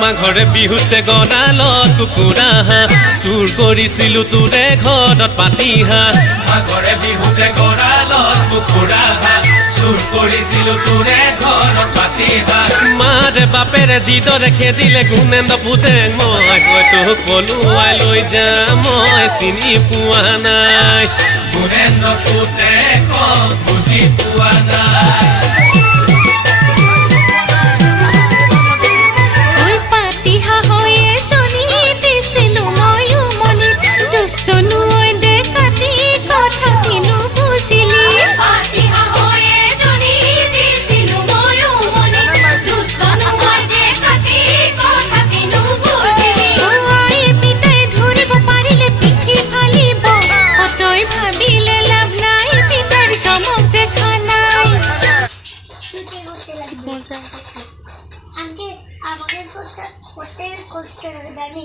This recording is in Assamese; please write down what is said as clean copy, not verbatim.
মাঘৰে বিহুতে গড়ালত কুকুৰা হাঁহ চুৰ কৰিছিলো তোৰে ঘৰত পাতি হাঁহ মাঘৰে বিহুতে গড়ালত কুকুৰা হাঁহ চুৰ কৰিছিলো তোৰে ঘৰত পাতি হাঁহ মাৰে বাপেৰে যিদৰে খেদিলে গুণেন্দ্ৰ পুতেক মই হয়তো পলুৱাই লৈ যাম মই চিনি পোৱা নাই গুণেন্দ্ৰ পুতেকক বুজি পোৱা নাই Anche corte